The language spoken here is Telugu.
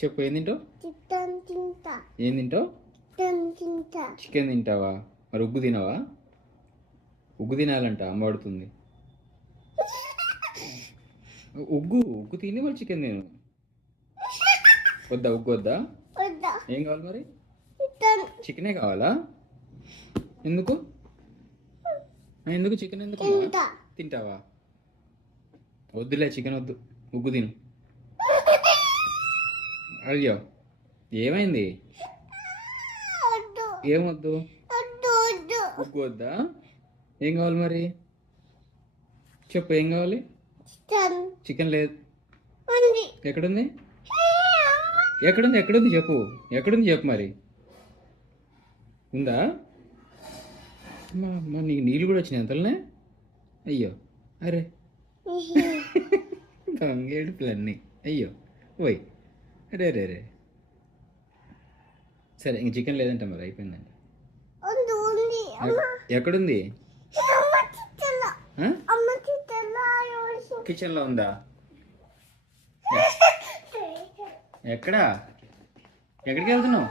చెప్పు ఏం తింటావు? చికెన్ తింటా. ఏం తింటావు? చికెన్ తింటా. చికెన్ తింటావా? మరి ఉగ్గు తినవా? ఉగ్గు తినాలంట, అమ్మ పడుతుంది. ఉగ్గు తిని మరి చికెన్ తిను. వద్దా ఉగ్గు వద్దా? వద్దా. ఏం కావాలి మరి? చికెన్. చికెనే కావాలా? ఎందుకు ఎందుకు చికెన్ ఎందుకు? తింటా. తింటావా? వద్దులే చికెన్ వద్దు, ఉగ్గు తిను. అయ్యో ఏమైంది? వద్దు. ఏమొద్దు? వద్దు వద్దు. ఉగ్గు వద్దా? ఏం కావాలి మరి? చెప్పు ఏం కావాలి? చికెన్. చికెన్ లేదు. ఉంది. ఎక్కడుంది? ఎక్కడుంది చెప్పు. ఎక్కడుంది చెప్పు మరి. ఉందా? అమ్మా నీకు నీళ్ళు కూడా వచ్చినాయి అంతలోనే? అయ్యో అరే దొంగేడుపులన్నీ. అయ్యో ఓయ్ అరే అరే అరే. సరే ఇంక చికెన్ లేదంట మరి, అయిపోయిందంట. ఉంది ఉంది. అమ్మ. ఎక్కడుంది? అమ్మ కిచెన్లో. ఆ? అమ్మ కిచెన్లో ఆయోసి. కిచెన్లో ఉందా? ఎక్కడా? ఎక్కడికి వెళ్తున్నావు?